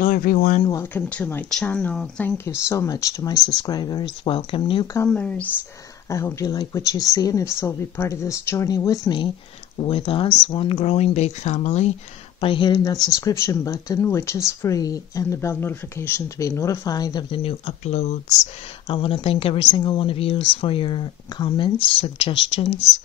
Hello everyone, welcome to my channel. Thank you so much to my subscribers. Welcome newcomers. I hope you like what you see, and if so, be part of this journey with me, with us, one growing big family, by hitting that subscription button, which is free, and the bell notification to be notified of the new uploads. I want to thank every single one of you for your comments, suggestions,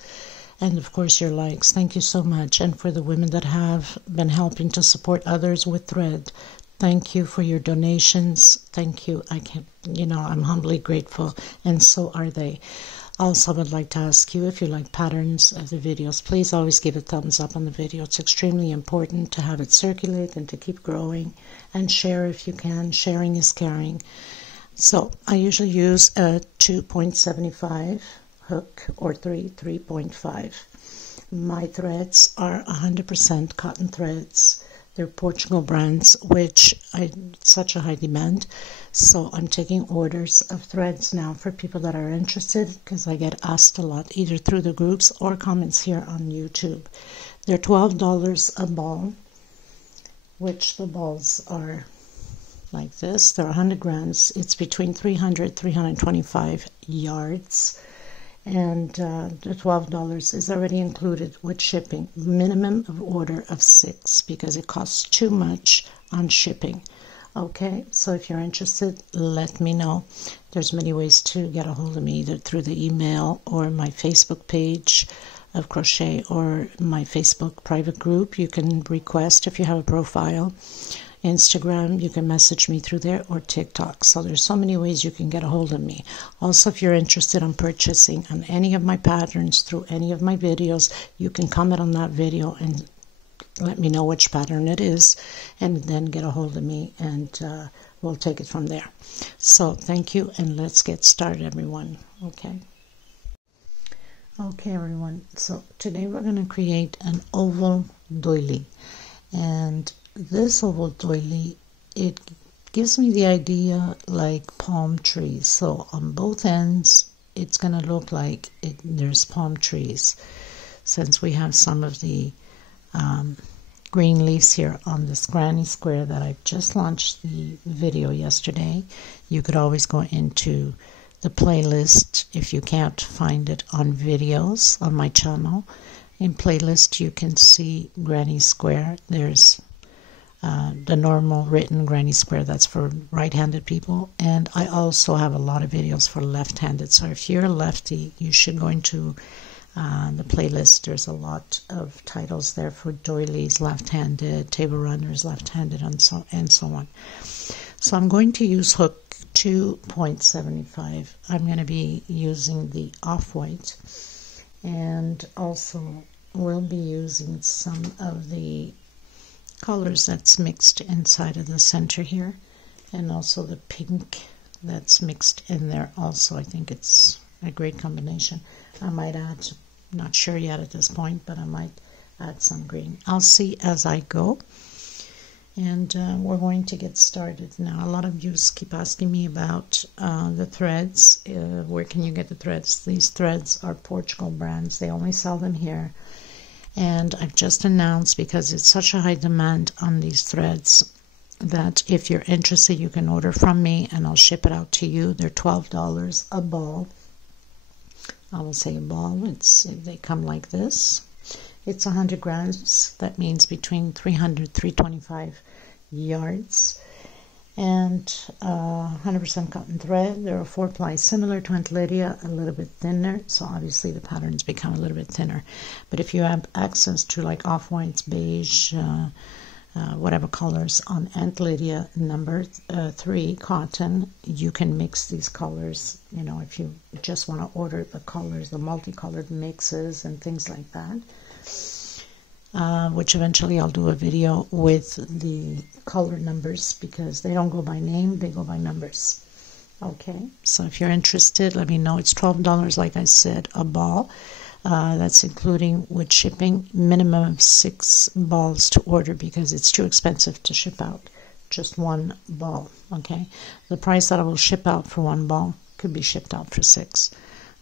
and of course your likes. Thank you so much. And for the women that have been helping to support others with thread, thank you for your donations. Thank you. I'm humbly grateful, and so are they. Also, I would like to ask you, if you like patterns of the videos, please always give a thumbs up on the video. It's extremely important to have it circulate and to keep growing, and share if you can. Sharing is caring. So I usually use a 2.75 hook or 3.5. My threads are 100% cotton threads. They're Portugal brands, which such a high demand. So I'm taking orders of threads now for people that are interested, because I get asked a lot, either through the groups or comments here on YouTube. They're $12 a ball, which the balls are like this. They're 100 grams. It's between 300 325 yards. And the $12 is already included with shipping. Minimum of order of 6, because it costs too much on shipping. Okay, so if you're interested, let me know. There's many ways to get a hold of me, either through the email or my Facebook page of crochet, or my Facebook private group. You can request if you have a profile. Instagram, you can message me through there, or TikTok. So there's so many ways you can get a hold of me. Also, if you're interested in purchasing on any of my patterns through any of my videos, you can comment on that video and let me know which pattern it is, and then get a hold of me, and we'll take it from there. So thank you, and let's get started, everyone. Okay, everyone. So today we're going to create an oval doily, and this oval doily, it gives me the idea like palm trees. So on both ends, it's going to look like there's palm trees, since we have some of the green leaves here on this granny square that I just launched the video yesterday. You could always go into the playlist if you can't find it on videos on my channel. In playlist, you can see granny square. There's the normal written granny square, that's for right-handed people, and I also have a lot of videos for left-handed. So if you're a lefty, you should go into the playlist. There's a lot of titles there for doilies, left-handed, table runners, left-handed, and so on. So I'm going to use hook 2.75. I'm going to be using the off-white, and also we'll be using some of the colors that's mixed inside of the center here, and also the pink that's mixed in there also. I think it's a great combination. I might add, not sure yet at this point, but I might add some green. I'll see as I go. And we're going to get started now. A lot of you keep asking me about the threads. Where can you get the threads? These threads are Portugal brands. They only sell them here. And I've just announced, because it's such a high demand on these threads, that if you're interested, you can order from me and I'll ship it out to you. They're $12 a ball. I will say a ball. They come like this. It's 100 grams. That means between 300 325 yards. And 100% cotton thread. They're a 4-ply, similar to Antleria, a little bit thinner. So obviously the patterns become a little bit thinner. But if you have access to like off-whites, beige, whatever colors on Antleria number 3 cotton, you can mix these colors. You know, if you just want to order the colors, the multicolored mixes and things like that. Which eventually I'll do a video with the color numbers, because they don't go by name, they go by numbers. Okay, so if you're interested, let me know. It's $12, like I said, a ball. That's including with shipping. Minimum of 6 balls to order, because it's too expensive to ship out just one ball. Okay, the price that I will ship out for one ball could be shipped out for 6.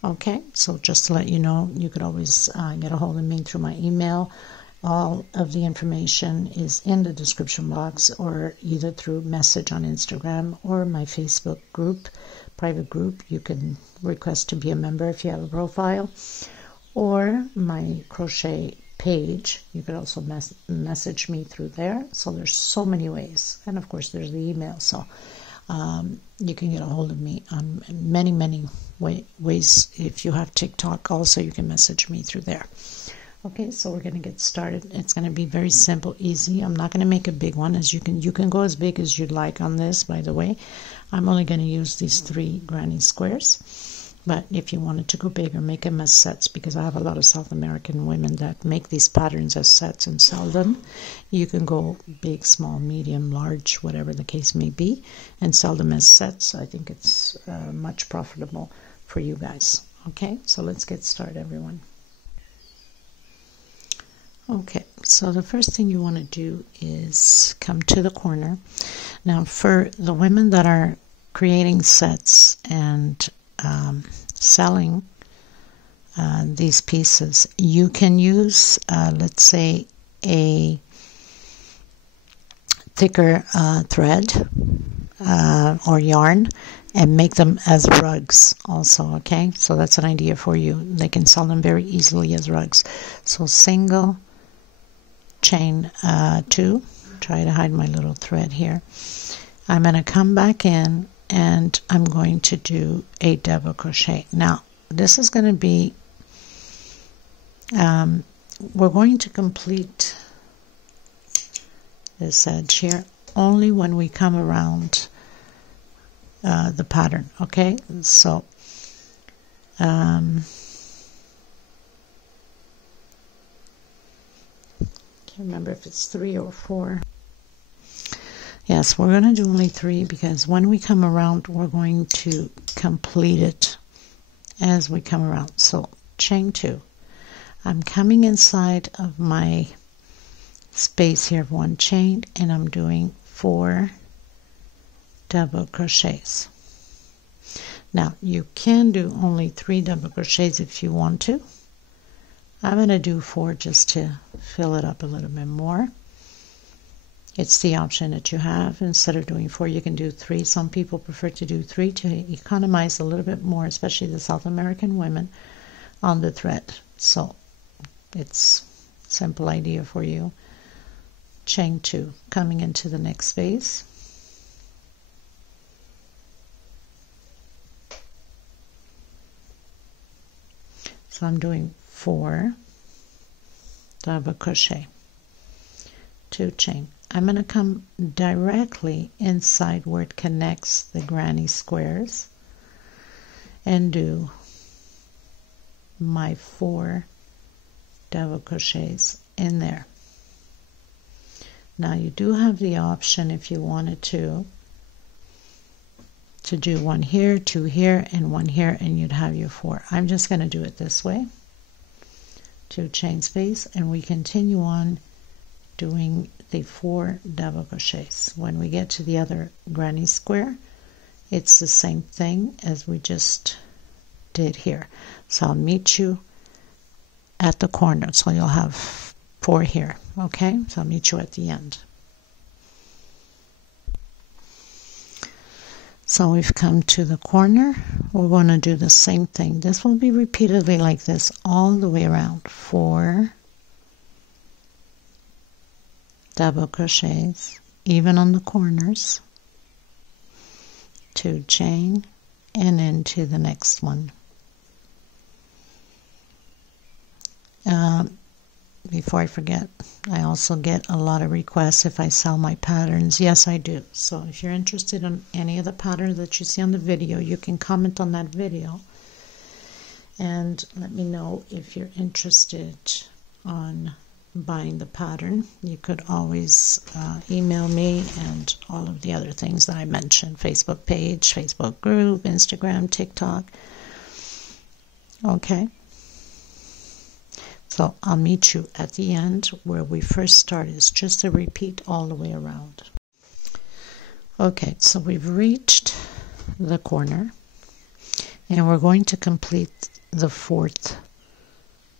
Okay, so just to let you know, you could always get a hold of me through my email All of the information is in the description box, or either through message on Instagram or my Facebook group, private group. You can request to be a member if you have a profile, or my crochet page. You could also message me through there. So there's so many ways, and of course there's the email. So you can get a hold of me on many ways. If you have TikTok also, you can message me through there. Okay, so we're going to get started. It's going to be very simple, easy. I'm not going to make a big one. As you can go as big as you'd like on this, by the way. I'm only going to use these 3 granny squares. But if you wanted to go bigger, make them as sets, because I have a lot of South American women that make these patterns as sets and sell them. You can go big, small, medium, large, whatever the case may be, and sell them as sets. I think it's much profitable for you guys. Okay, so let's get started, everyone. Okay, so the first thing you want to do is come to the corner. Now, for the women that are creating sets and selling these pieces, you can use, let's say, a thicker thread or yarn, and make them as rugs also. Okay, so that's an idea for you. They can sell them very easily as rugs. So single, chain 2, try to hide my little thread here. I'm going to come back in and I'm going to do a double crochet. Now this is going to be we're going to complete this edge here only when we come around the pattern. Okay, so can't remember if it's 3 or 4. Yes, we're going to do only 3, because when we come around, we're going to complete it as we come around. So chain 2. I'm coming inside of my space here of 1 chain, and I'm doing 4 double crochets. Now you can do only 3 double crochets if you want to. I'm going to do 4 just to fill it up a little bit more. It's the option that you have. Instead of doing 4, you can do 3. Some people prefer to do 3 to economize a little bit more, especially the South American women, on the thread. So it's a simple idea for you. Chain 2, coming into the next space. So I'm doing 4 double crochet, 2 chain. I'm going to come directly inside where it connects the granny squares and do my 4 double crochets in there. Now you do have the option, if you wanted to do 1 here, 2 here, and 1 here, and you'd have your 4. I'm just going to do it this way. 2 chain space, and we continue on doing the 4 double crochets. When we get to the other granny square, it's the same thing as we just did here. So I'll meet you at the corner. So you'll have 4 here. Okay, so I'll meet you at the end. So we've come to the corner. We're going to do the same thing. This will be repeatedly like this all the way around. 4 double crochets, even on the corners, 2 chain, and into the next one. Before I forget, I also get a lot of requests if I sell my patterns. Yes, I do. So if you're interested in any of the patterns that you see on the video, you can comment on that video and let me know if you're interested on buying the pattern. You could always email me and all of the other things that I mentioned: Facebook page, Facebook group, Instagram, TikTok. Okay. So I'll meet you at the end where we first started. It's just a repeat all the way around. Okay, so we've reached the corner and we're going to complete the 4th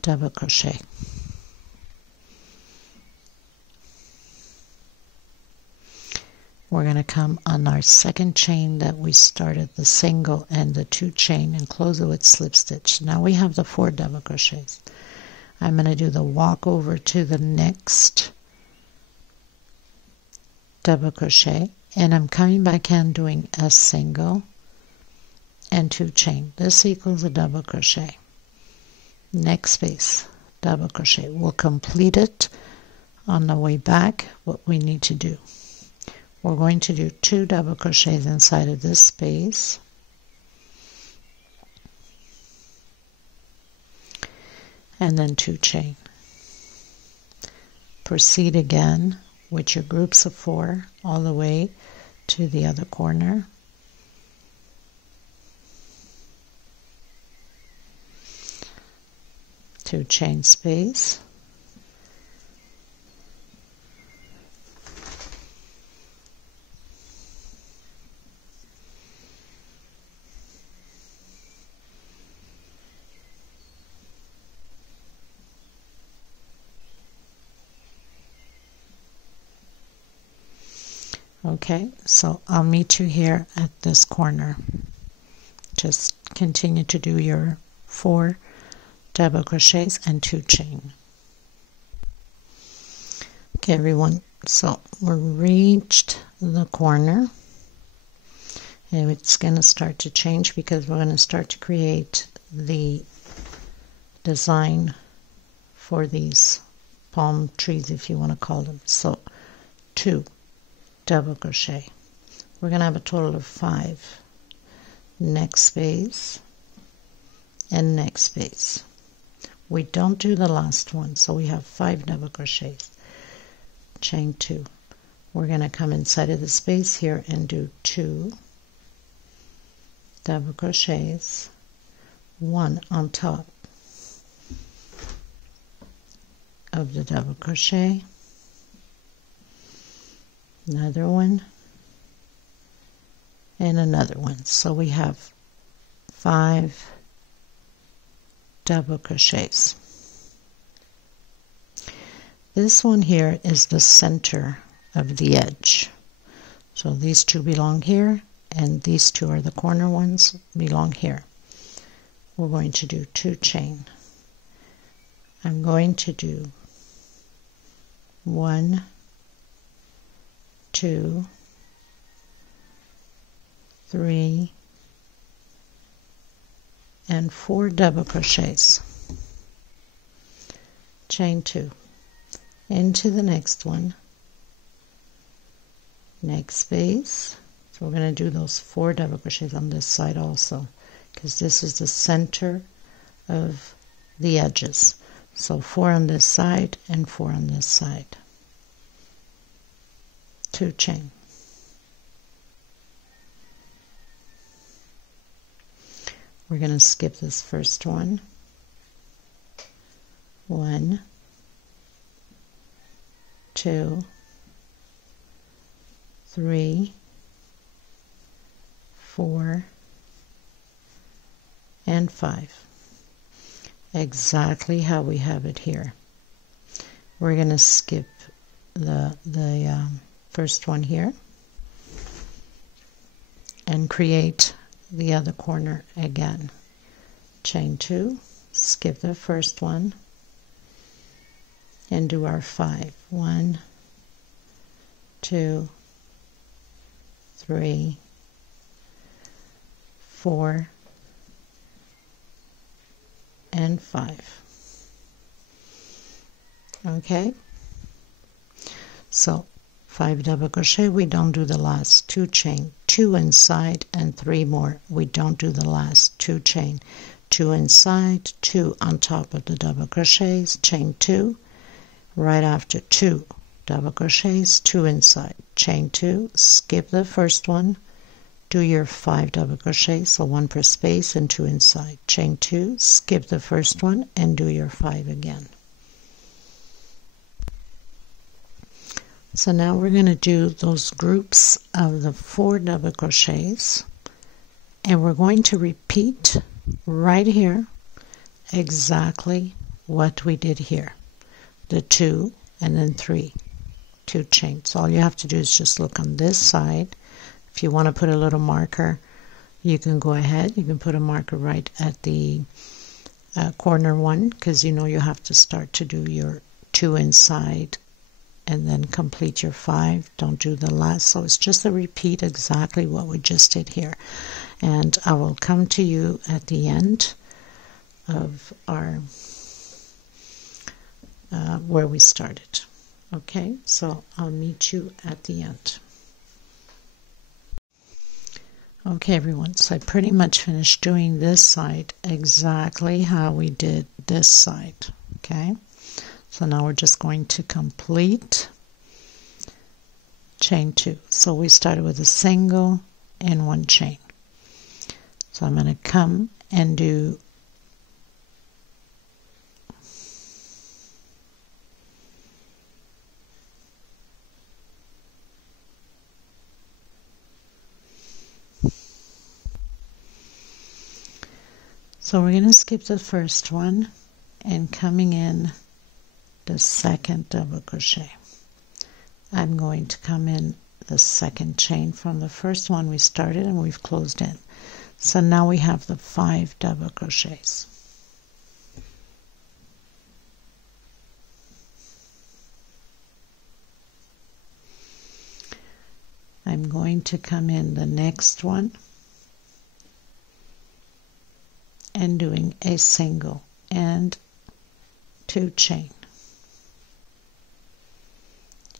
double crochet. we're going to come on our second chain that we started, the single and the 2 chain, and close it with slip stitch. Now we have the 4 double crochets. I'm going to do the walk over to the next double crochet, and I'm coming back in doing a single and 2 chain. This equals a double crochet. Next space, double crochet. We'll complete it on the way back. What we need to do, we're going to do 2 double crochets inside of this space, and then 2 chain. Proceed again with your groups of 4 all the way to the other corner. Two chain space, okay, so I'll meet you here at this corner. Just continue to do your 4 double crochets and 2 chain. Okay everyone, so we reached the corner, and it's going to start to change because we're going to start to create the design for these palm trees, if you want to call them. So 2 double crochet. We're going to have a total of 5. Next space and next space. We don't do the last one, so we have 5 double crochets. Chain 2. We're going to come inside of the space here and do 2 double crochets, 1 on top of the double crochet, another one, and another one. So we have 5 double crochets. This one here is the center of the edge. So these 2 belong here, and these 2 are the corner ones, belong here. We're going to do 2 chain. I'm going to do 1, 2, 3, and 4 double crochets. Chain 2 into the next one, next space. So we're going to do those 4 double crochets on this side also, because this is the center of the edges. So 4 on this side and 4 on this side. 2 chain. We're going to skip this first one. 1, 2, 3, 4, and 5. Exactly how we have it here. We're going to skip the first one here and create the other corner again. Chain 2, skip the first one, and do our 5. 1, 2, 3, 4, and 5. Okay, so 5 double crochet, we don't do the last 2 chain, 2 inside and 3 more. We don't do the last 2 chain, 2 inside, 2 on top of the double crochets, chain 2, right after 2 double crochets, 2 inside, chain 2, skip the first one, do your 5 double crochets, so 1 per space and 2 inside, chain 2, skip the first one and do your 5 again. So now we're going to do those groups of the 4 double crochets, and we're going to repeat right here exactly what we did here, the 2 and then 3. 2 chains. So all you have to do is just look on this side. If you want to put a little marker, you can go ahead. You can put a marker right at the corner one, because you know you have to start to do your 2 inside and then complete your 5. Don't do the last. So it's just a repeat exactly what we just did here. And I will come to you at the end of our where we started. Okay, so I'll meet you at the end. Okay everyone, so I pretty much finished doing this side exactly how we did this side. Okay, so now we're just going to complete chain 2. So we started with a single and 1 chain. So I'm going to come and do so we're going to skip the first one and coming in the second double crochet. I'm going to come in the second chain from the first one we started and we've closed in. So now we have the 5 double crochets. I'm going to come in the next one and doing a single and 2 chain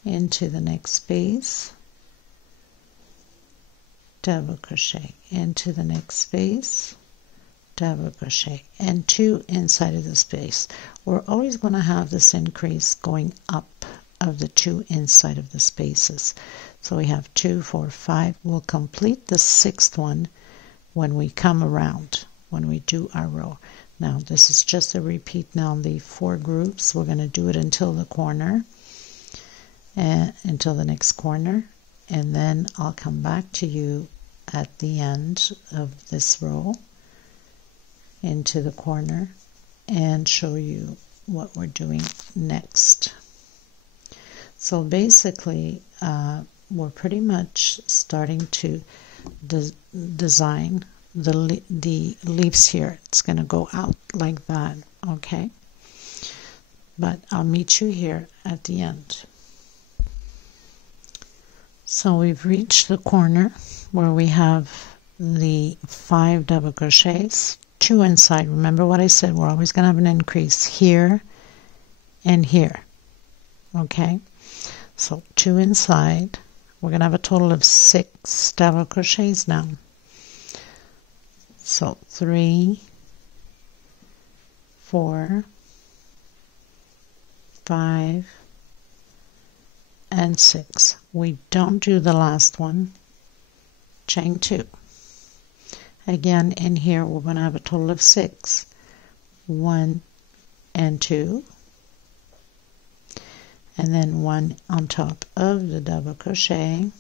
into the next space, double crochet into the next space, double crochet, and 2 inside of the space. We're always going to have this increase going up of the 2 inside of the spaces. So we have 2, 4, 5. We'll complete the 6th one when we come around, when we do our row. Now this is just a repeat now, the 4 groups. We're going to do it until the corner, and until the next corner, and then I'll come back to you at the end of this row into the corner and show you what we're doing next. So basically we're pretty much starting to design the leaves here. It's going to go out like that, okay? But I'll meet you here at the end. So we've reached the corner where we have the 5 double crochets, 2 inside. Remember what I said, we're always going to have an increase here and here. Okay, so 2 inside. We're going to have a total of 6 double crochets now. So 3, 4, 5, and 6. We don't do the last one. Chain 2. Again, in here we're going to have a total of 6. 1 and 2, and then 1 on top of the double crochet,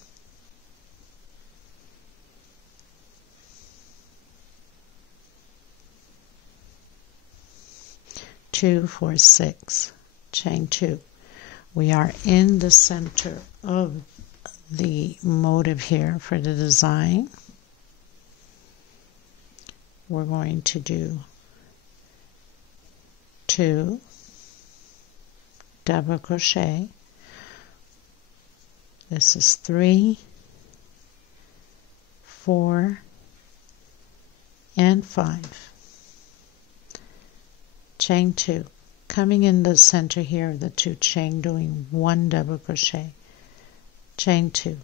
2, 4, 6, chain 2. We are in the center of the motif here for the design. We're going to do 2 double crochet. This is 3, 4, and 5. Chain 2. Coming in the center here of the 2 chain, doing 1 double crochet, chain 2.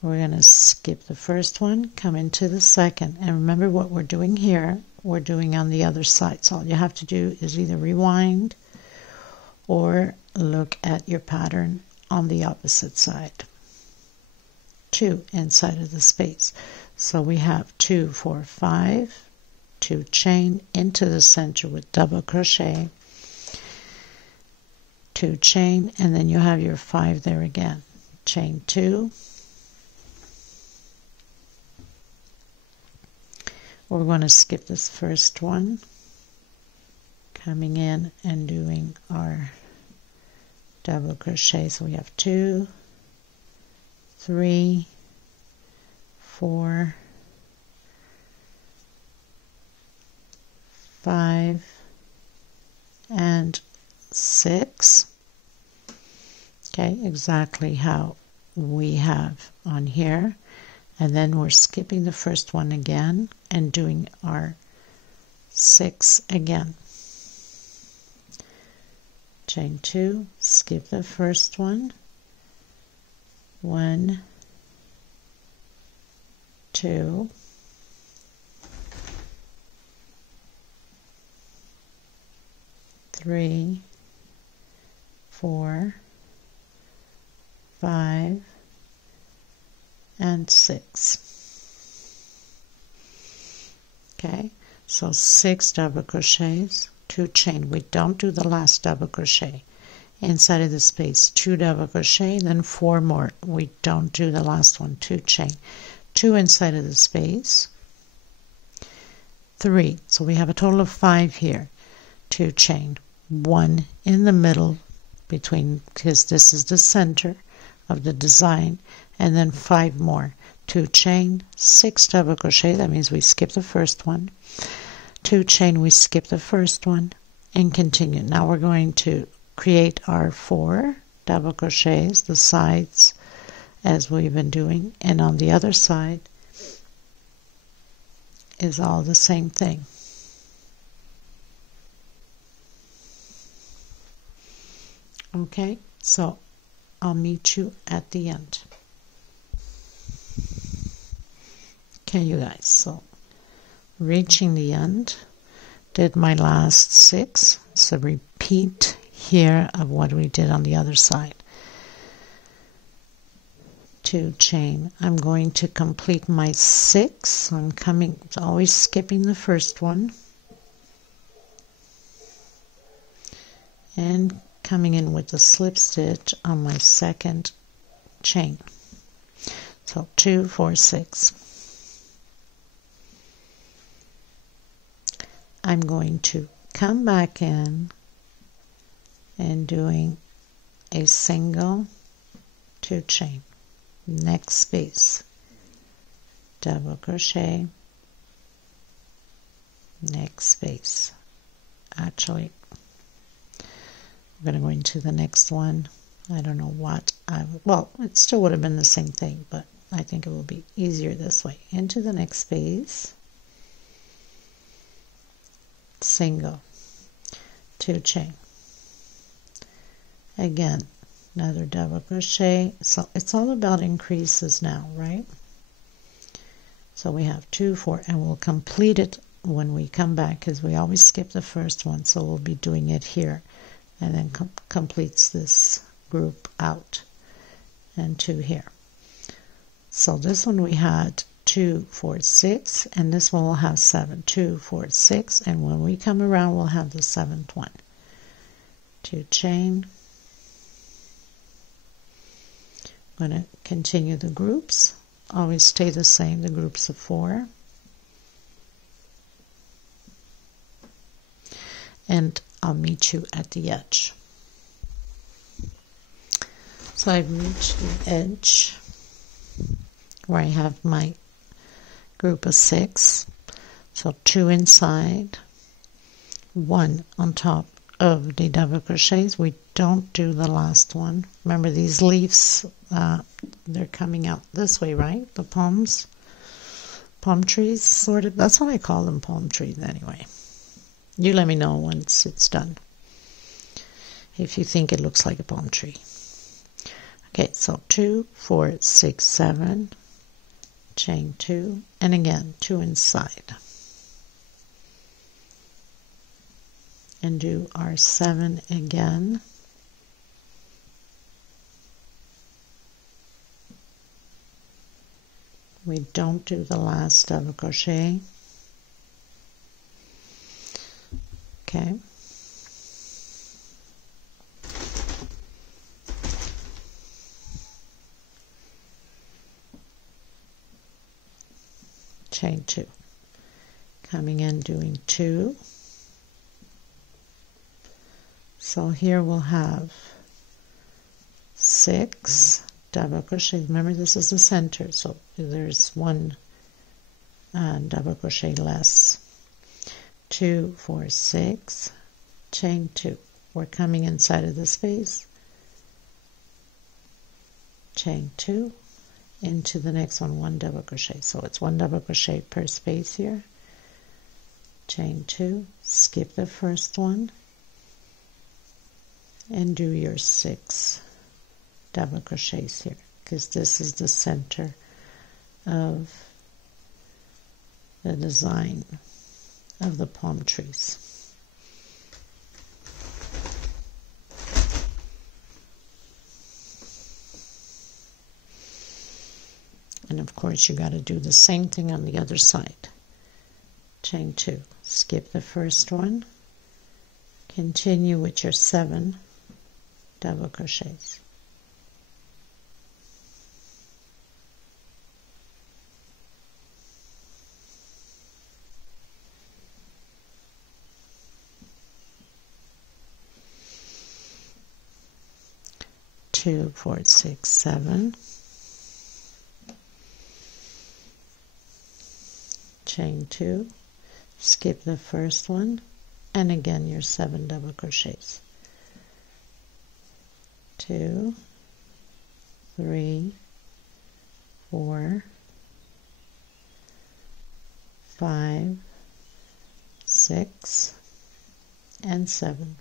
We're going to skip the first one, come into the second, and remember what we're doing here, we're doing on the other side. So all you have to do is either rewind or look at your pattern on the opposite side. 2 inside of the space. So we have 2, 4, 5, 2 chain into the center with double crochet, 2 chain, and then you have your 5 there again. Chain 2. We're going to skip this first one, coming in and doing our double crochet. So we have 2, 3, 4, 5, and 6. Okay, exactly how we have on here. And then we're skipping the first one again and doing our 6 again. Chain 2, skip the first one, 1, 2, 3, 4, 5, and 6. Okay, so 6 double crochets, 2 chain. We don't do the last double crochet. Inside of the space, 2 double crochet, then 4 more. We don't do the last one, 2 chain. 2 inside of the space, 3. So we have a total of 5 here. 2 chain, 1 in the middle between, because this is the center of the design, and then 5 more. 2 chain, 6 double crochet, that means we skip the first one. 2 chain, we skip the first one, and continue. Now we're going to create our 4 double crochets, the sides, as we've been doing, and on the other side is all the same thing. Okay, so I'll meet you at the end. Okay, you guys, so reaching the end, did my last 6. It's a repeat here of what we did on the other side. 2 chain. I'm going to complete my 6. So I'm always skipping the first one and coming in with the slip stitch on my second chain. So 2, 4, 6. I'm going to come back in and doing a single 2 chain. Next space, double crochet, next space. Actually, I'm going to go into the next one. I don't know what well, it still would have been the same thing, but I think it will be easier this way. Into the next space, single 2 chain. Again, another double crochet. So it's all about increases now, right? So we have 2, 4, and we'll complete it when we come back, because we always skip the first one, so we'll be doing it here, and then completes this group out, and 2 here. So this one we had 2, 4, 6, and this one will have 7. 2, 4, 6, and when we come around, we'll have the 7th one. 2 chain. I'm going to continue the groups. Always stay the same, the groups of 4. And I'll meet you at the edge. So I've reached the edge where I have my group of 6. So 2 inside, 1 on top of the double crochets. We don't do the last one. Remember, these leaves, they're coming out this way, right? The palm trees, sort of. That's what I call them, palm trees anyway. You let me know once it's done if you think it looks like a palm tree. Okay, so 2, 4, 6, 7, chain 2, and again 2 inside, and do our 7 again. We don't do the last double crochet. Okay. Chain 2. Coming in, doing 2. So here we'll have 6 double crochet. Remember, this is the center, so there's 1 double crochet less. 2, 4, 6, chain 2. We're coming inside of the space, chain 2, into the next one, 1 double crochet. So it's 1 double crochet per space here, chain 2, skip the first one, and do your 6 double crochets here, because this is the center of the design of the palm trees. And of course you got to do the same thing on the other side. Chain 2, skip the first one, continue with your 7 double crochets. Two, 4, 6, 7. Chain 2, skip the first one, and again your 7 double crochets. 2, 3, 4, 5, 6, and 7.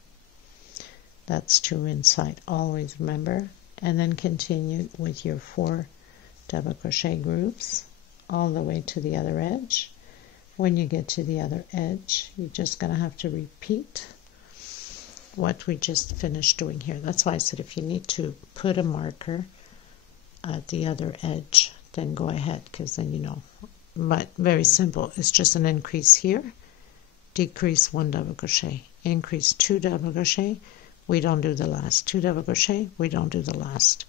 That's 2 inside, always remember, and then continue with your 4 double crochet groups all the way to the other edge. When you get to the other edge, you're just going to have to repeat what we just finished doing here. That's why I said if you need to put a marker at the other edge, then go ahead, because then you know. But very simple, it's just an increase here, decrease 1 double crochet, increase 2 double crochet, we don't do the last, 2 double crochet, we don't do the last,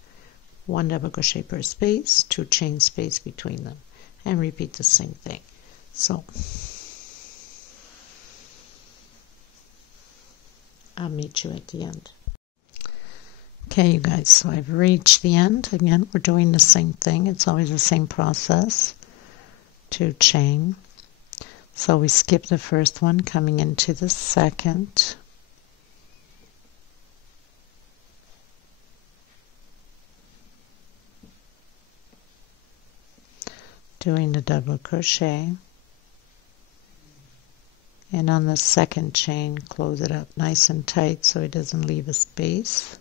1 double crochet per space, 2 chain space between them, and repeat the same thing. So I'll meet you at the end. Okay, you guys, so I've reached the end. Again, we're doing the same thing. It's always the same process. 2 chain. So we skip the first one, coming into the second. Doing the double crochet. And on the second chain, close it up nice and tight so it doesn't leave a space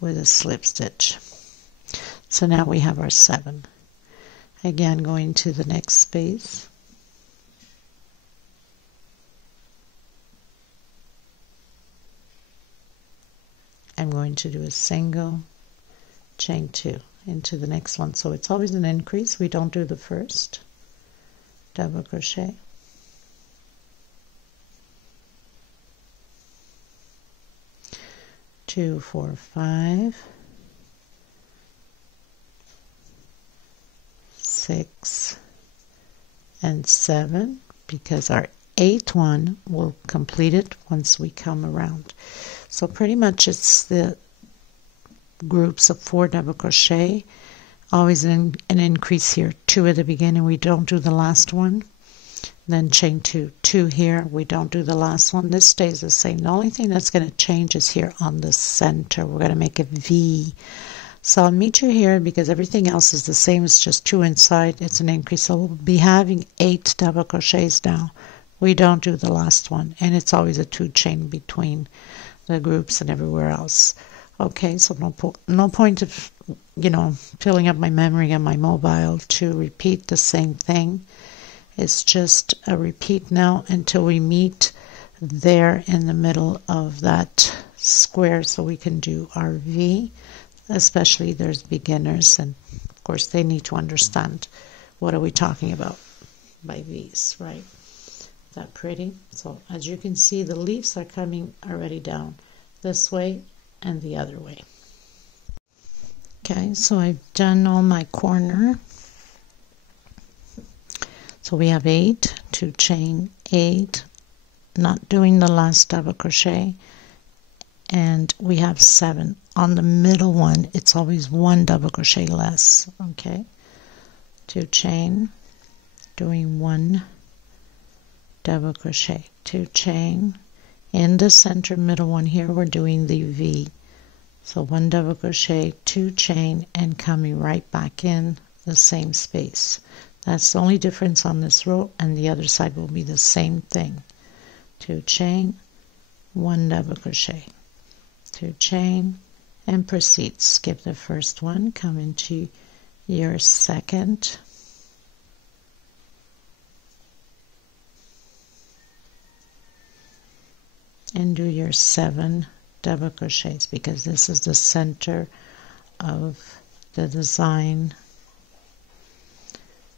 with a slip stitch. So now we have our 7. Again, going to the next space. I'm going to do a single, chain 2 into the next one. So it's always an increase. We don't do the first. Double crochet. Two, 4, 5, 6, and 7, because our 8th one will complete it once we come around. So pretty much it's the groups of 4 double crochet, always an increase here, 2 at the beginning, we don't do the last one, then chain 2, 2 here, we don't do the last one. This stays the same. The only thing that's going to change is here on the center. We're going to make a V. So I'll meet you here because everything else is the same. It's just 2 inside. It's an increase. So we'll be having 8 double crochets now. We don't do the last one, and it's always a 2 chain between the groups and everywhere else. Okay, so no point of, you know, filling up my memory on my mobile to repeat the same thing. It's just a repeat now until we meet there in the middle of that square so we can do our V. Especially there's beginners, and of course they need to understand what are we talking about by V's, right? That pretty? So as you can see, the leaves are coming already down this way and the other way. Okay, so I've done all my corner. So we have 8, 2 chain, 8, not doing the last double crochet, and we have 7. On the middle one, it's always 1 double crochet less. Okay, 2 chain, doing 1 double crochet, 2 chain. In the center middle one here, we're doing the V. So 1 double crochet, 2 chain, and coming right back in the same space. That's the only difference on this row, and the other side will be the same thing. 2 chain, 1 double crochet, 2 chain, and proceed. Skip the first one, come into your second, and do your 7 double crochets, because this is the center of the design.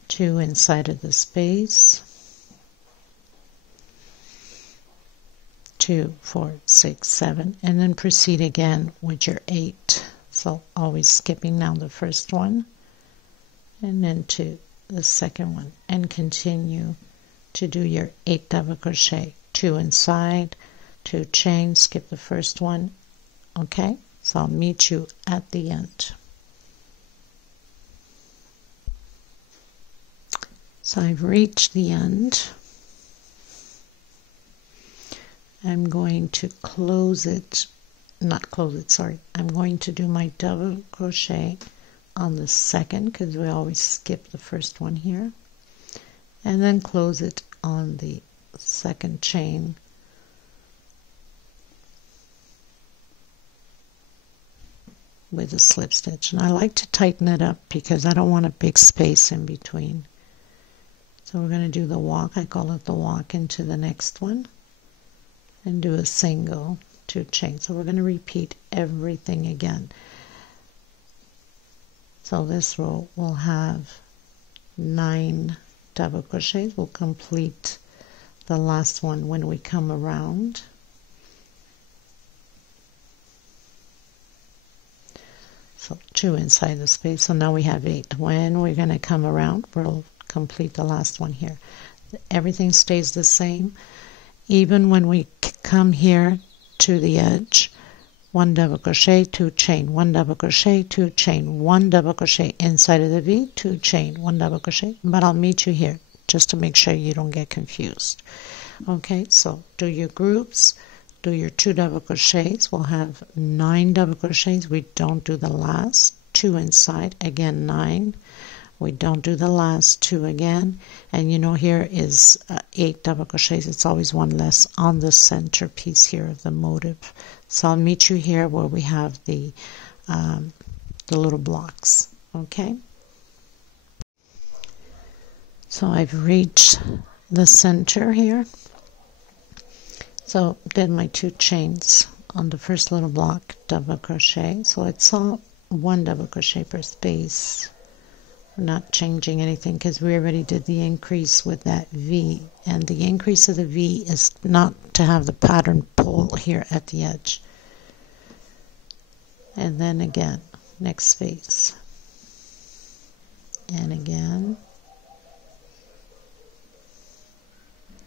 2 inside of the space, 2, 4, 6, 7, and then proceed again with your 8. So always skipping now the first one and then to the second one, and continue to do your 8 double crochet, 2 inside, 2 chain, skip the first one. Okay, so I'll meet you at the end. So I've reached the end. I'm going to close it, not close it, sorry. I'm going to do my double crochet on the second, because we always skip the first one here, and then close it on the second chain. With a slip stitch, and I like to tighten it up because I don't want a big space in between. So we're going to do the walk, I call it the walk, into the next one, and do a single, 2 chain. So we're going to repeat everything again. So this row will have 9 double crochets. We'll complete the last one when we come around. So 2 inside the space. So now we have 8. When we're going to come around, we'll complete the last one here. Everything stays the same. Even when we come here to the edge, 1 double crochet, 2 chain, 1 double crochet, 2 chain, 1 double crochet inside of the V, 2 chain, 1 double crochet. But I'll meet you here just to make sure you don't get confused. Okay, so do your groups. Do your 2 double crochets. We'll have 9 double crochets. We don't do the last 2 inside, again 9. We don't do the last 2 again, and you know here is 8 double crochets. It's always 1 less on the centerpiece here of the motif. So I'll meet you here where we have the little blocks. Okay, so I've reached the center here. So did my 2 chains on the first little block, double crochet. So it's all 1 double crochet per space. We're not changing anything because we already did the increase with that V, and the increase of the V is not to have the pattern pull here at the edge. And then again, next space, and again,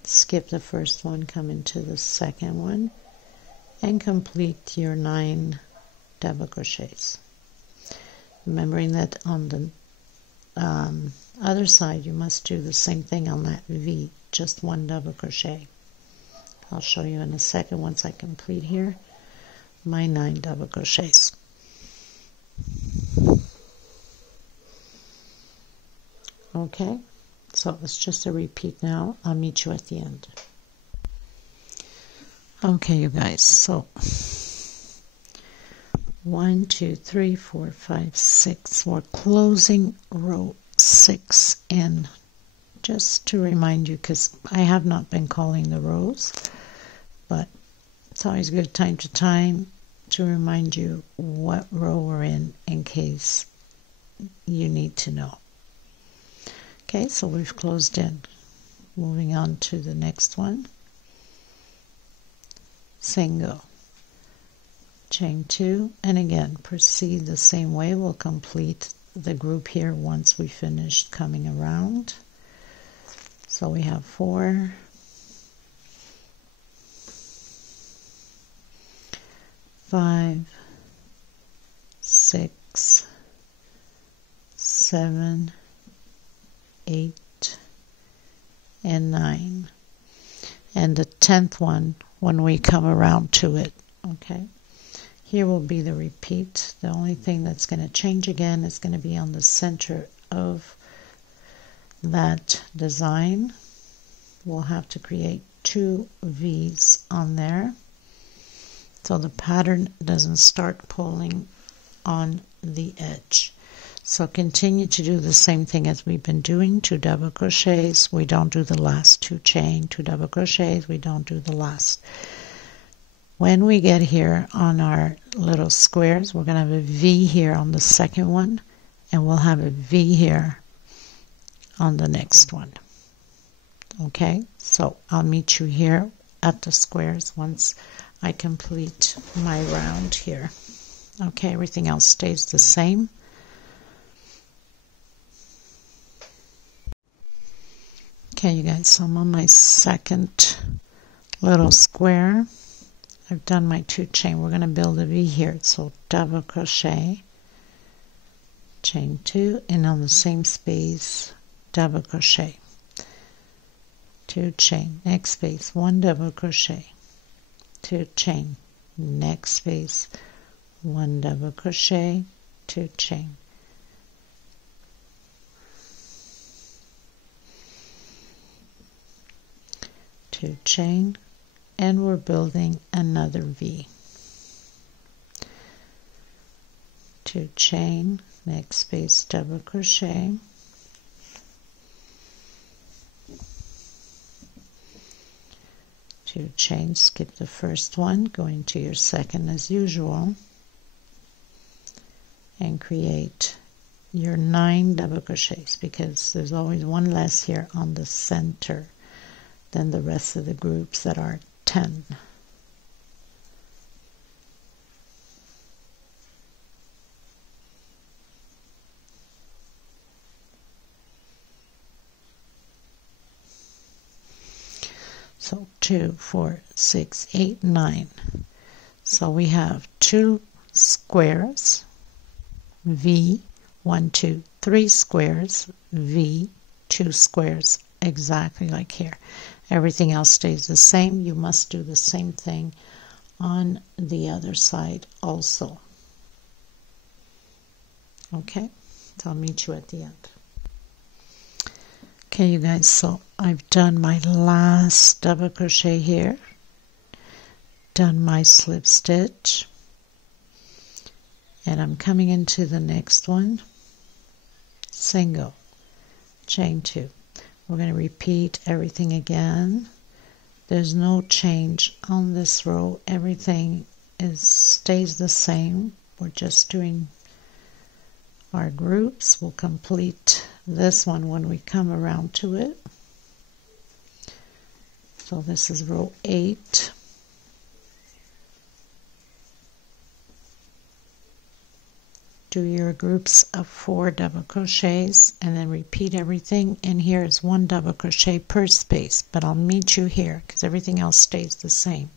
skip the first one, come into the second one, and complete your 9 double crochets. Remembering that on the other side you must do the same thing on that V, just 1 double crochet. I'll show you in a second once I complete here my 9 double crochets. Okay, so it's just a repeat now. I'll meet you at the end. Okay, you guys, so 1, 2, 3, 4, 5, 6. We're closing row 6 in. Just to remind you, because I have not been calling the rows, but it's always good time to time to remind you what row we're in case you need to know. Okay, so we've closed in. Moving on to the next one. Single, chain 2, and again proceed the same way. We'll complete the group here once we finish coming around. So we have 4, 5, 5, 6, 7, 8, and 9. And the 10th one when we come around to it. Okay, here will be the repeat. The only thing that's going to change again is going to be on the center of that design. We'll have to create 2 V's on there so the pattern doesn't start pulling on the edge. So continue to do the same thing as we've been doing. 2 double crochets, we don't do the last 2 chain. 2 double crochets, we don't do the last. When we get here on our little squares, we're going to have a V here on the second one, and we'll have a V here on the next one. Okay, so I'll meet you here at the squares once I complete my round here. Okay, everything else stays the same. Okay, you guys, so I'm on my second little square. I've done my 2 chain. We're going to build a V here. So double crochet, chain 2, and on the same space, double crochet, 2 chain, next space, 1 double crochet, 2 chain, next space, 1 double crochet, 2 chain. Two chain, and we're building another V. 2 chain, next space, double crochet, 2 chain, skip the first one, go into your second as usual, and create your 9 double crochets, because there's always one less here on the center than the rest of the groups that are 10. So 2, 4, 6, 8, 9. So we have 2 squares, V, 1, 2, 3 squares, V, 2 squares, exactly like here. Everything else stays the same. You must do the same thing on the other side also. Okay, so I'll meet you at the end. Okay, you guys, so I've done my last double crochet here, done my slip stitch, and I'm coming into the next one, single, chain 2. We're going to repeat everything again. There's no change on this row. Everything stays the same. We're just doing our groups. We'll complete this one when we come around to it. So this is row 8. Do your groups of 4 double crochets and then repeat everything, and here is 1 double crochet per space, but I'll meet you here because everything else stays the same.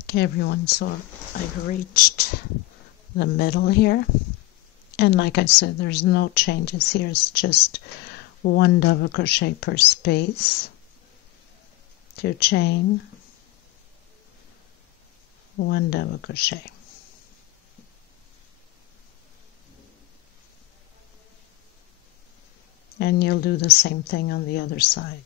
Okay everyone, so I've reached the middle here, and like I said, there's no changes here. It's just 1 double crochet per space, 2 chain, 1 double crochet. And you'll do the same thing on the other side.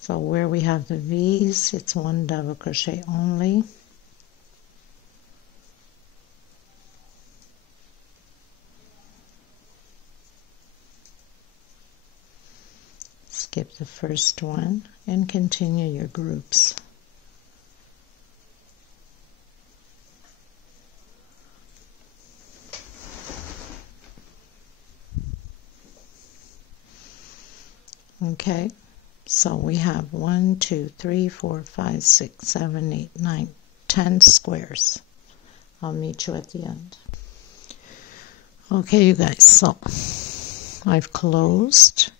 So where we have the V's, it's 1 double crochet only. Skip the first one and continue your groups. Okay, so we have 1, 2, 3, 4, 5, 6, 7, 8, 9, 10 squares. I'll meet you at the end. Okay, you guys, so I've closed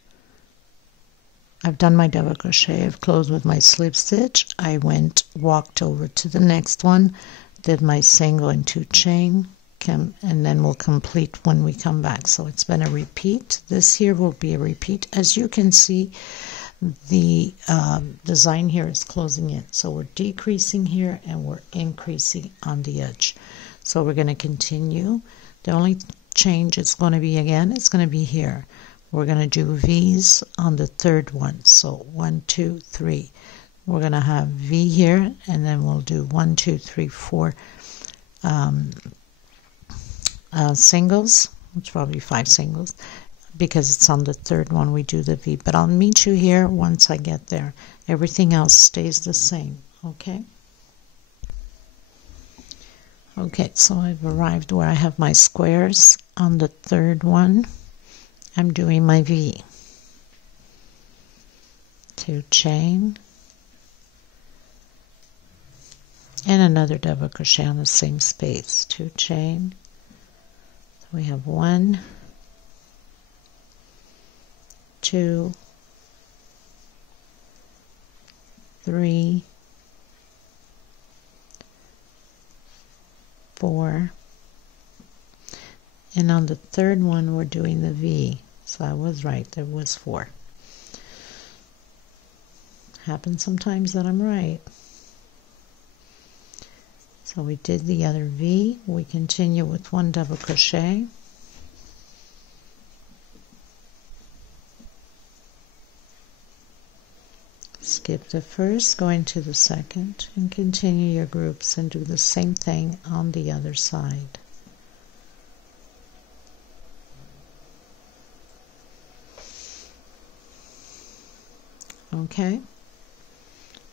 I've done my double crochet, I've closed with my slip stitch, I walked over to the next one, did my single and 2 chain, and then we'll complete when we come back. So it's been a repeat. This here will be a repeat. As you can see, the design here is closing in. So we're decreasing here and we're increasing on the edge. So we're going to continue. The only change it's going to be again, it's going to be here. We're going to do V's on the third one. So 1, 2, 3. We're going to have V here, and then we'll do 1, 2, 3, 4 singles. It's probably 5 singles because it's on the third one we do the V. But I'll meet you here once I get there. Everything else stays the same, okay? Okay, so I've arrived where I have my squares. On the third one, I'm doing my V. 2 chain. And another double crochet on the same space. 2 chain. So we have 1, 2, 3, 4, and on the third one we're doing the V. So I was right, there was 4. Happens sometimes that I'm right. So we did the other V. We continue with 1 double crochet. Skip the first, go into the second, and continue your groups and do the same thing on the other side. Okay.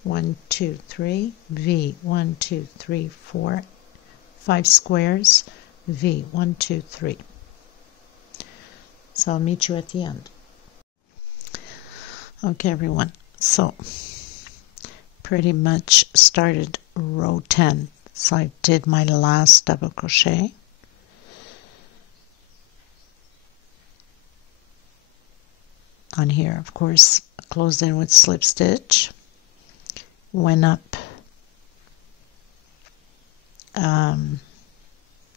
1, 2, 3, V, 1, 2, 3, 4, 5 squares, V, 1, 2, 3. So I'll meet you at the end. Okay, everyone. So pretty much started row 10. So I did my last double crochet. On here, of course, closed in with slip stitch. Went up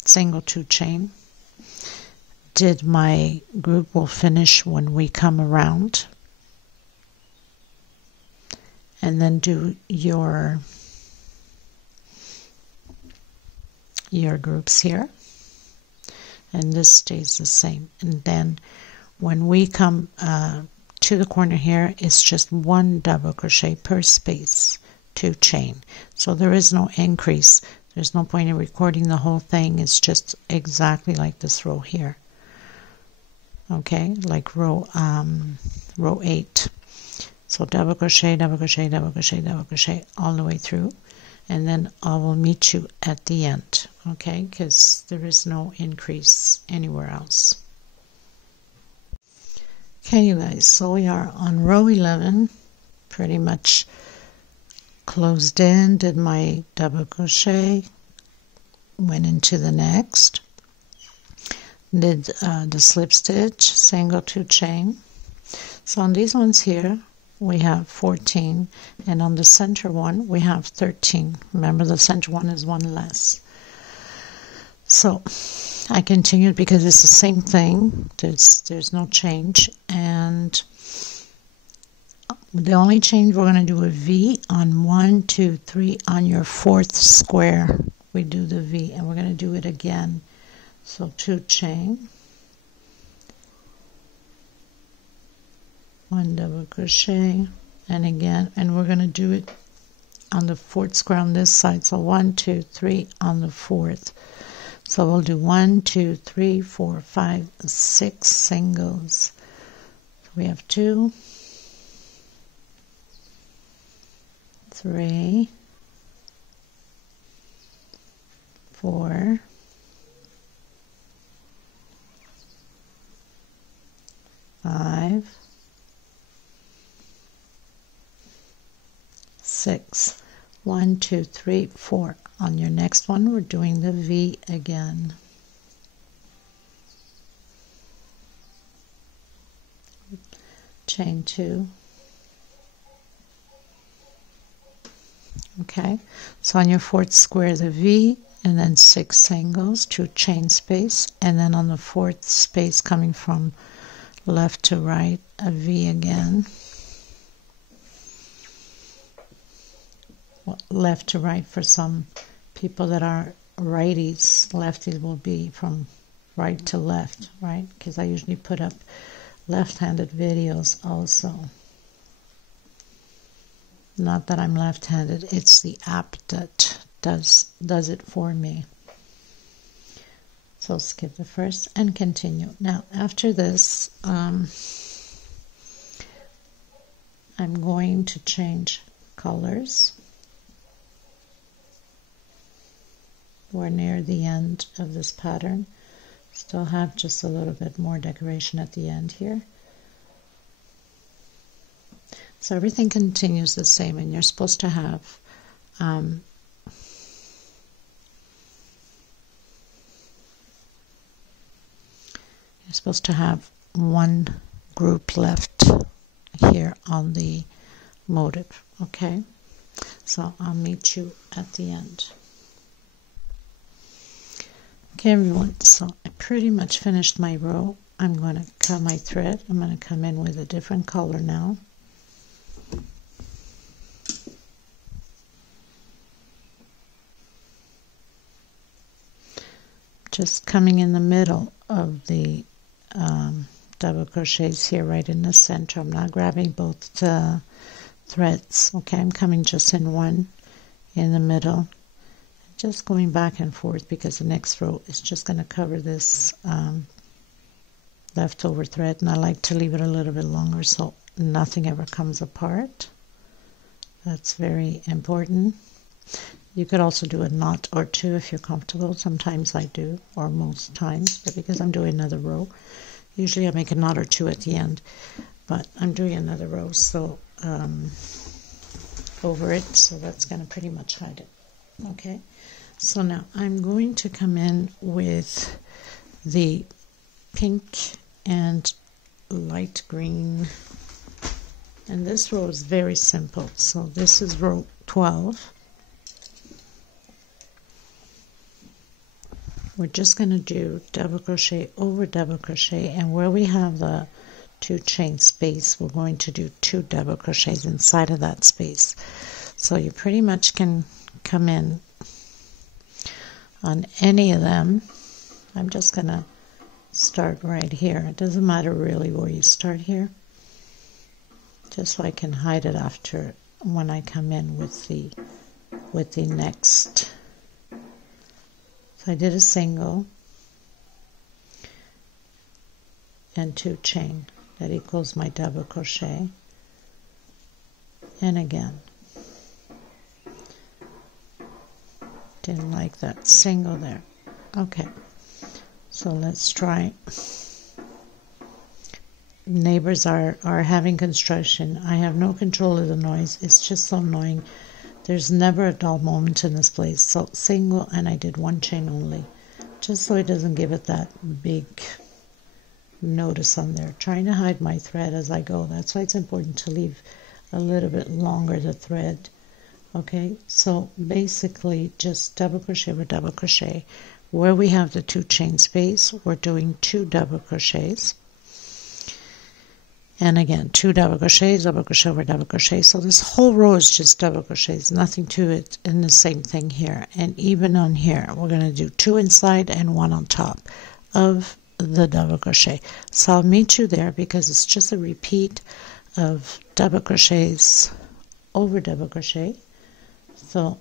single 2 chain, did my group will finish when we come around, and then do your groups here, and this stays the same. And then when we come to the corner here, it's just 1 double crochet per space, 2 chain. So there is no increase. There's no point in recording the whole thing. It's just exactly like this row here. Okay, like row 8. So double crochet, double crochet, double crochet, double crochet all the way through, and then I will meet you at the end. Okay, because there is no increase anywhere else. Okay, you guys, so we are on row 11, pretty much closed in, did my double crochet, went into the next, did the slip stitch, single 2 chain. So on these ones here, we have 14, and on the center one, we have 13. Remember, the center one is 1 less. So I continued because it's the same thing. There's no change, and the only change, we're going to do a V on 1, 2, 3 on your 4th square. We do the V, and we're going to do it again. So 2 chain, 1 double crochet, and again, and we're going to do it on the 4th square on this side. So 1, 2, 3 on the 4th. So we'll do 1, 2, 3, 4, 5, 6 singles. So we have 2, 3, 4, 5, 6. 1, 2, 3, 4. On your next one, we're doing the V again. Chain 2, Okay, so on your fourth square the V, and then 6 singles, 2 chain space, and then on the fourth space coming from left to right, a V again. Well, left to right for some people that are righties. Lefties will be from right to left, right? Because I usually put up left-handed videos also. Not that I'm left-handed, it's the app that does it for me. So skip the first and continue. Now after this, I'm going to change colors. We're near the end of this pattern. Still have just a little bit more decoration at the end here. So everything continues the same, and you're supposed to have you're supposed to have one group left here on the motif. Okay, so I'll meet you at the end. Okay everyone, so I pretty much finished my row. I'm going to cut my thread. I'm going to come in with a different color now. Just coming in the middle of the double crochets here, right in the center. I'm not grabbing both threads. Okay, I'm coming just in one in the middle. Just going back and forth because the next row is just going to cover this leftover thread, and I like to leave it a little bit longer so nothing ever comes apart. That's very important. You could also do a knot or two if you're comfortable. Sometimes I do, or most times, but because I'm doing another row, usually I make a knot or two at the end, but I'm doing another row so over it, so that's going to pretty much hide it. Okay, so now I'm going to come in with the pink and light green, and this row is very simple. So this is row 12. We're just going to do double crochet over double crochet, and where we have the 2 chain space, we're going to do 2 double crochets inside of that space. So you pretty much can come in on any of them. I'm just going to start right here. It doesn't matter really where you start here, just so I can hide it after when I come in with the next. So I did a single and 2 chain. That equals my double crochet. And again. Didn't like that single there. Okay. So let's try. Neighbors are having construction. I have no control of the noise. It's just so annoying. There's never a dull moment in this place. So single, and I did 1 chain only, just so it doesn't give it that big notice on there. Trying to hide my thread as I go. That's why it's important to leave a little bit longer the thread. Okay, so basically just double crochet over double crochet. Where we have the 2 chain space, we're doing 2 double crochets. And again, 2 double crochets, double crochet over double crochet. So this whole row is just double crochets, nothing to it. And the same thing here. And even on here, we're going to do 2 inside and 1 on top of the double crochet. So I'll meet you there because it's just a repeat of double crochets over double crochet. So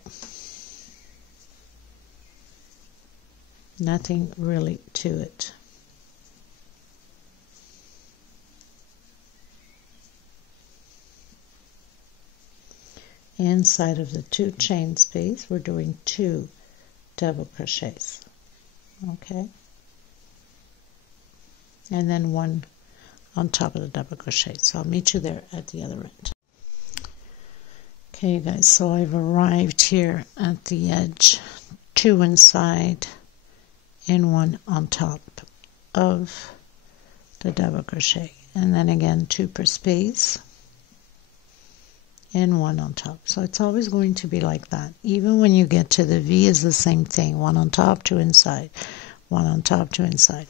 nothing really to it. Inside of the 2 chain space, we're doing 2 double crochets. Okay, and then 1 on top of the double crochet. So I'll meet you there at the other end. Okay guys, so I've arrived here at the edge, 2 inside and 1 on top of the double crochet, and then again 2 per space, and one on top. So it's always going to be like that. Even when you get to the V, is the same thing. One on top, two inside. One on top, two inside.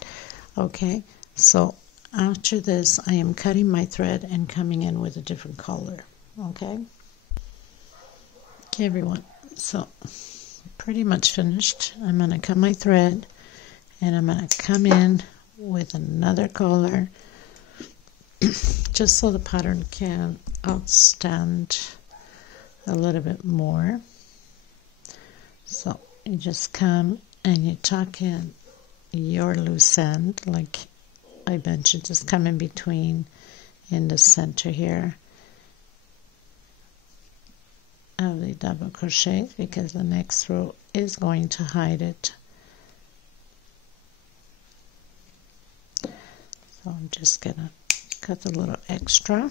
Okay, so after this, I am cutting my thread and coming in with a different color. Okay, everyone, so pretty much finished. I'm going to cut my thread and I'm going to come in with another color just so the pattern can outstand a little bit more. So you just come and you tuck in your loose end, like I mentioned, just come in between in the center here of the double crochet, because the next row is going to hide it. So I'm just gonna cut a little extra.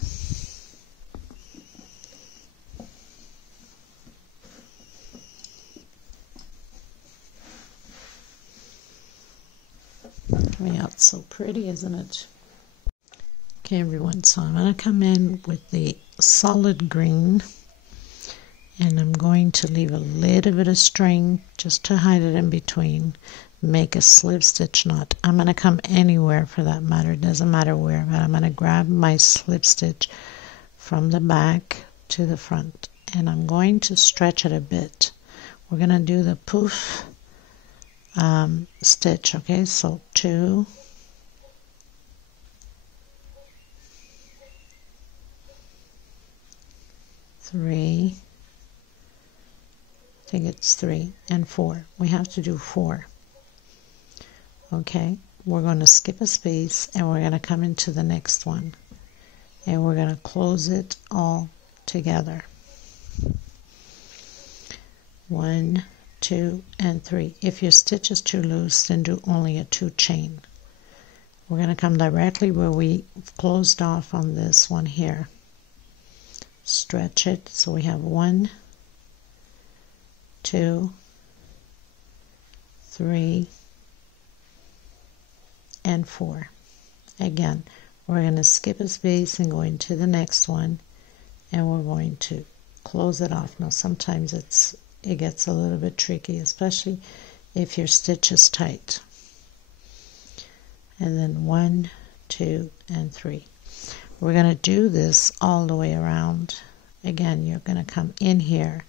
Coming out so pretty, isn't it? Okay, everyone, so I'm going to come in with the solid green, and I'm going to leave a little bit of string just to hide it in between. Make a slip stitch knot. I'm going to come anywhere for that matter, it doesn't matter where, but I'm going to grab my slip stitch from the back to the front, and I'm going to stretch it a bit. We're going to do the poof stitch. Okay, so 2, 3, I think it's 3 and 4. We have to do 4. Okay, we're going to skip a space and we're going to come into the next one and we're going to close it all together. 1, 2 and 3. If your stitch is too loose, then do only a 2 chain. We're going to come directly where we closed off on this one here. Stretch it so we have 1, 2, 3 and 4. Again, we're going to skip a space and go into the next one, and we're going to close it off. Now sometimes it gets a little bit tricky, especially if your stitch is tight. And then 1, 2 and 3. We're going to do this all the way around. Again, you're going to come in here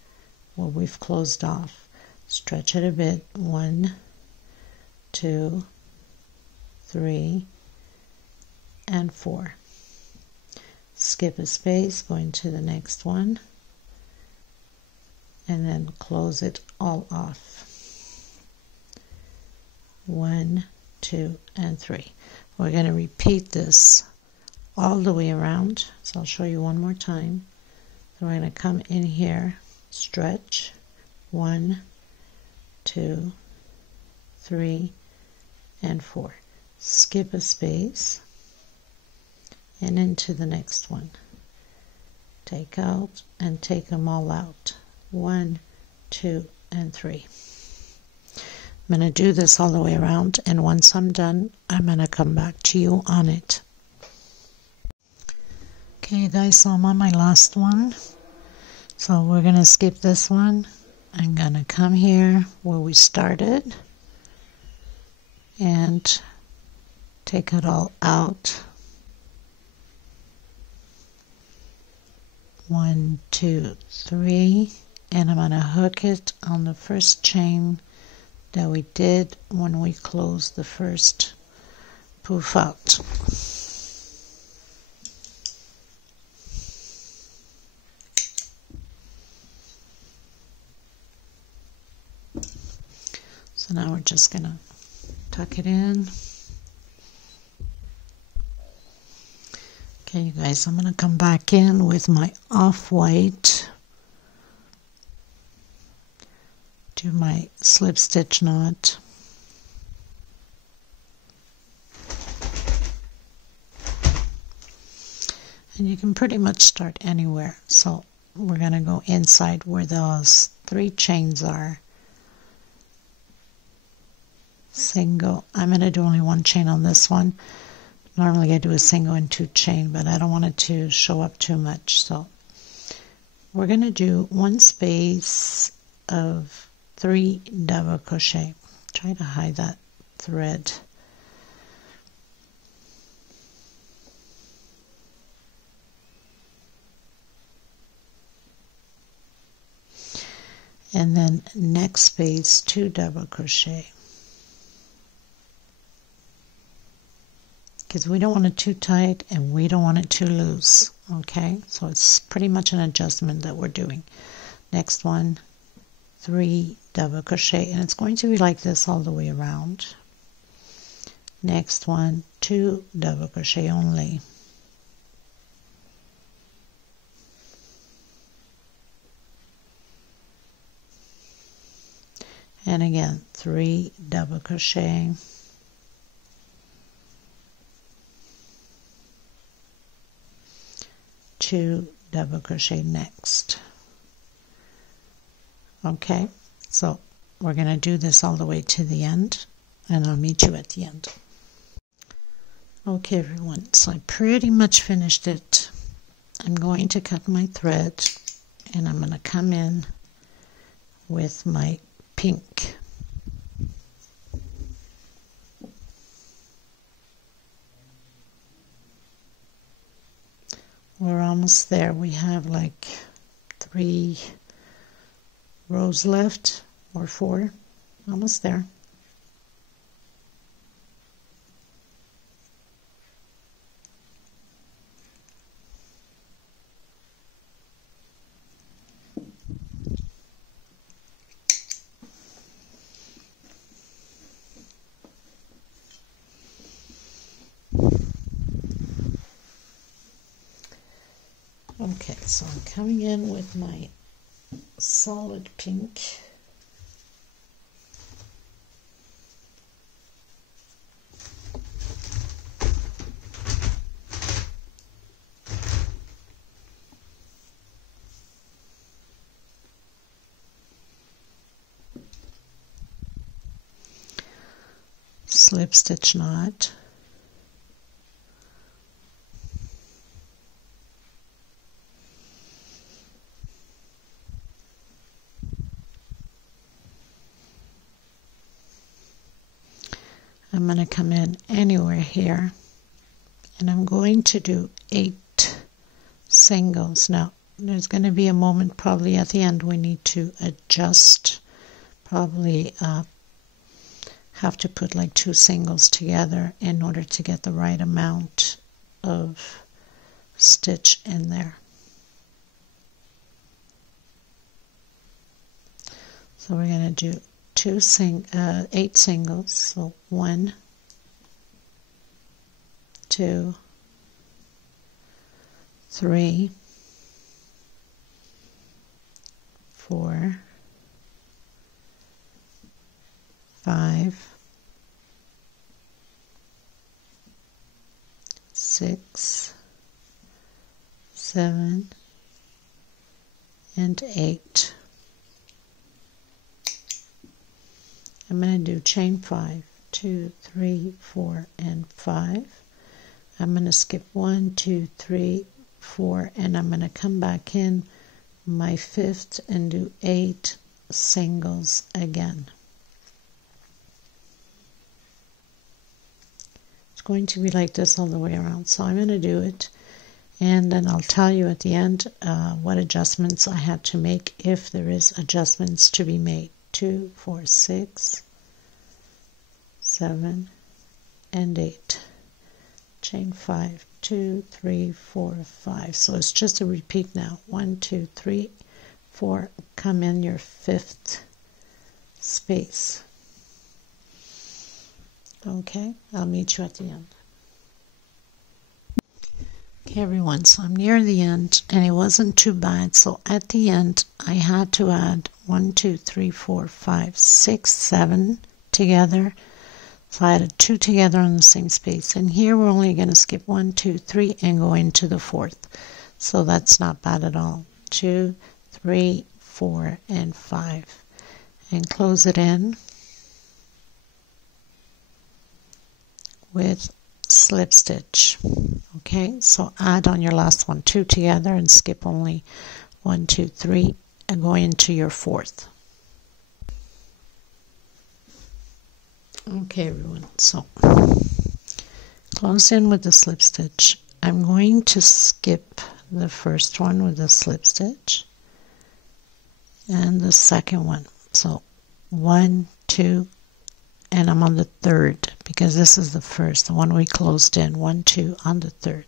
where we've closed off, stretch it a bit, 1, 2, 3 and 4. Skip a space, go into the next one, and then close it all off. 1, 2 and 3. We're going to repeat this all the way around, so I'll show you one more time. So we're going to come in here, stretch, 1, 2, 3 and 4. Skip a space and into the next one. Take out and take them all out. 1, 2 and 3. I'm going to do this all the way around, and once I'm done, I'm going to come back to you on it. Okay guys, so I'm on my last one. So we're going to skip this one. I'm going to come here where we started and take it all out. 1, 2, 3, and I'm going to hook it on the first chain that we did when we closed the first poof out. So now we're just going to tuck it in. Okay, you guys, I'm going to come back in with my off-white, do my slip stitch knot. And you can pretty much start anywhere. So we're going to go inside where those 3 chains are. Single. I'm going to do only 1 chain on this one. Normally I do a single and 2 chain, but I don't want it to show up too much. So we're going to do 1 space of 3 double crochet. Try to hide that thread. And then next space 2 double crochet, because we don't want it too tight and we don't want it too loose. Okay, so it's pretty much an adjustment that we're doing. Next one, 3 double crochet, and it's going to be like this all the way around. Next one, 2 double crochet only. And again, 3 double crochet, two double crochet next. Okay, so we're going to do this all the way to the end, and I'll meet you at the end. Okay everyone, so I pretty much finished it. I'm going to cut my thread, and I'm going to come in with my pink. We're almost there. We have like 3 rows left, or 4. Almost there. Okay, so I'm coming in with my solid pink. Slip stitch knot. I'm going to come in anywhere here, and I'm going to do 8 singles. Now there's going to be a moment probably at the end we need to adjust, probably have to put like 2 singles together in order to get the right amount of stitch in there. So we're going to do 8 singles. So 1, 2, 3, 4, 5, 6, 7, and 8. I'm going to do chain 5, 2, 3, 4, and 5. I'm going to skip 1, 2, 3, 4, and I'm going to come back in my 5th and do 8 singles again. It's going to be like this all the way around, so I'm going to do it, and then I'll tell you at the end what adjustments I had to make, if there is adjustments to be made. 2, 4, 6, 7, and 8. Chain 5, 2, 3, 4, 5. So it's just a repeat now. 1, 2, 3, 4. Come in your 5th space. Okay, I'll meet you at the end. Okay everyone, so I'm near the end, and it wasn't too bad. So at the end I had to add 1, 2, 3, 4, 5, 6, 7 together. So I added 2 together on the same space, and here we're only going to skip 1, 2, 3 and go into the 4th. So that's not bad at all. 2, 3, 4, and 5, and close it in with slip stitch. Okay, so add on your last one 2 together and skip only 1, 2, 3, and go into your fourth. Okay everyone, so close in with the slip stitch. I'm going to skip the first one with the slip stitch and the second one. So 1, 2, and I'm on the third because this is the first, the one we closed in. 1, 2 on the third.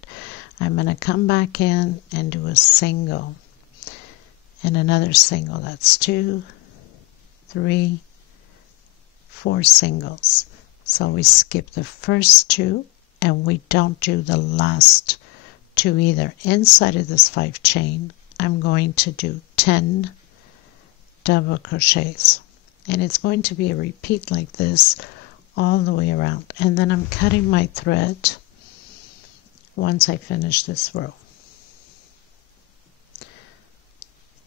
I'm going to come back in and do a single and another single. That's 2, 3, 4 singles. So we skip the first 2 and we don't do the last 2 either. Inside of this 5 chain, I'm going to do 10 double crochets, and it's going to be a repeat like this all the way around. And then I'm cutting my thread once I finish this row.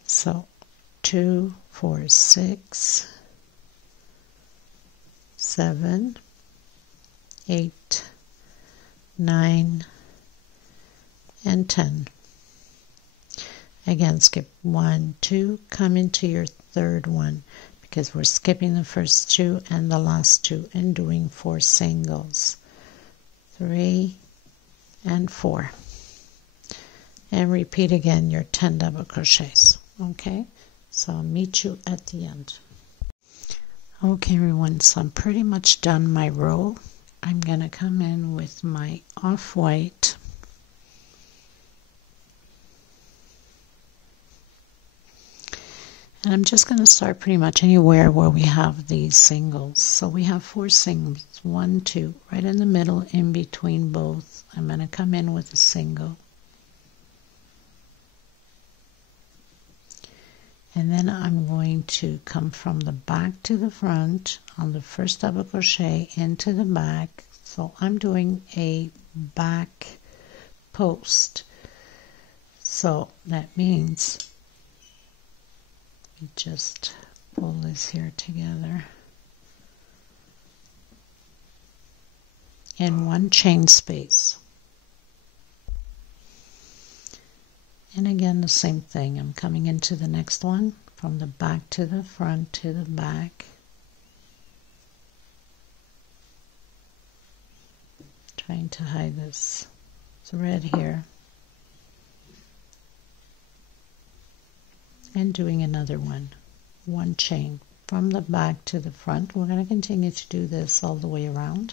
So 2, 4, 6, 7, 8, 9, and 10. Again, skip 1, 2, come into your third one because we're skipping the first 2 and the last 2 and doing 4 singles. 3 and 4. And repeat again your 10 double crochets. Okay, so I'll meet you at the end. Okay everyone, so I'm pretty much done my row. I'm going to come in with my off-white and I'm just going to start pretty much anywhere where we have these singles. So we have 4 singles, 1, 2, right in the middle in between both. I'm going to come in with a single. And then I'm going to come from the back to the front on the first double crochet into the back. So I'm doing a back post. So that means we just pull this here together. In 1 chain space. And again, the same thing. I'm coming into the next one from the back to the front to the back. Trying to hide this thread here. And doing another one. 1 chain from the back to the front. We're going to continue to do this all the way around.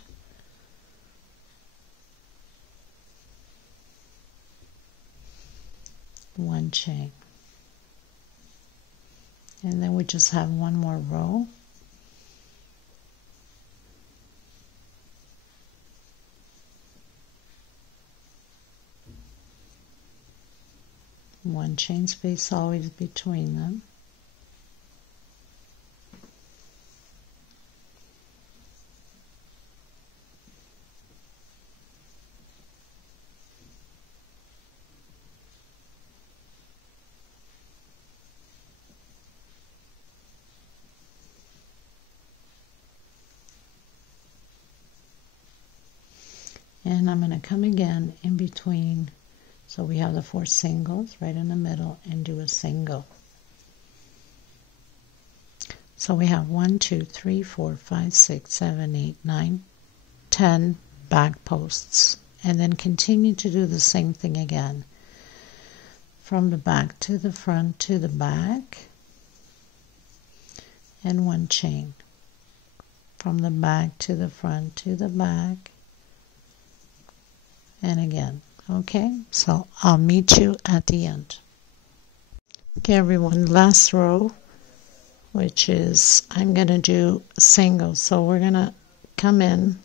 One chain, and then we just have 1 more row. One chain space always between them. And I'm going to come again in between, so we have the 4 singles right in the middle, and do a single. So we have 1, 2, 3, 4, 5, 6, 7, 8, 9, 10 back posts, and then continue to do the same thing again. From the back to the front to the back, and 1 chain. From the back to the front to the back, and again. Okay, so I'll meet you at the end. Okay everyone, last row, which is I'm going to do singles. So we're going to come in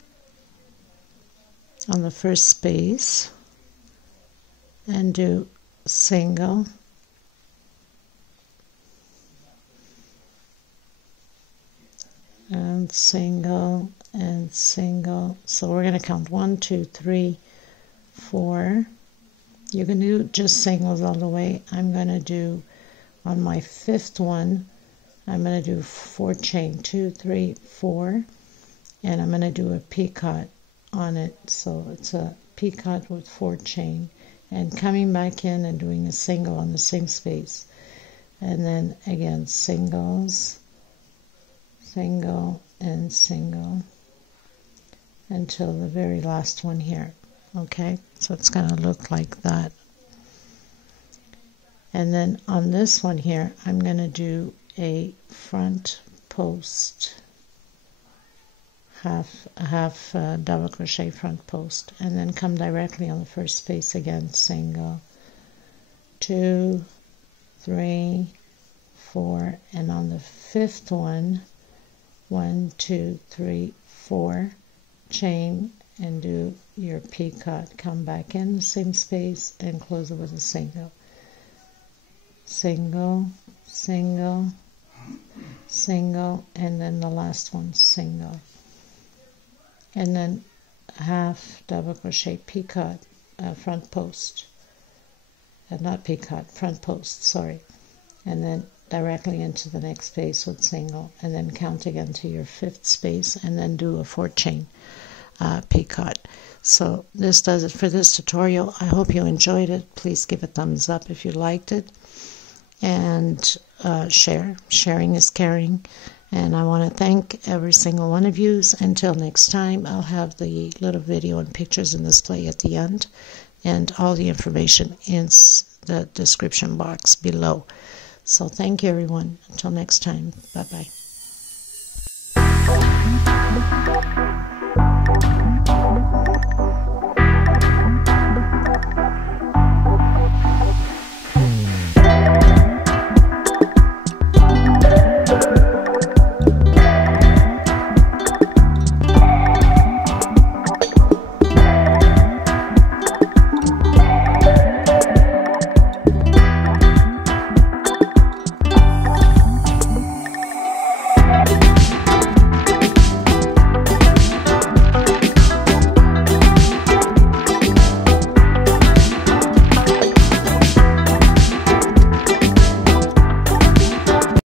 on the first space and do single, and single and single. So we're going to count 1, 2, 3, 4. You can do just singles all the way. I'm going to do on my 5th one, I'm going to do 4 chain, 2, 3, 4, and I'm going to do a picot on it. So it's a picot with 4 chain, and coming back in and doing a single on the same space. and then again singles, single and single until the very last one here. Okay, so it's going to look like that. And then on this one here, I'm going to do a front post, half double crochet front post, and then come directly on the first space again, single, 2, 3, 4, and on the fifth one, 1, 2, 3, 4, chain and do your picot. Come back in the same space and close it with a single, single, single, single, and then the last one single, and then half double crochet picot, front post, not picot, front post, sorry, and then directly into the next space with single, and then count again to your fifth space and then do a 4 chain picot. So this does it for this tutorial. I hope you enjoyed it. Please give a thumbs up if you liked it, and sharing is caring. And I want to thank every single one of you. Until next time, I'll have the little video and pictures in display at the end, and all the information in the description box below. So thank you, everyone. Until next time, bye-bye.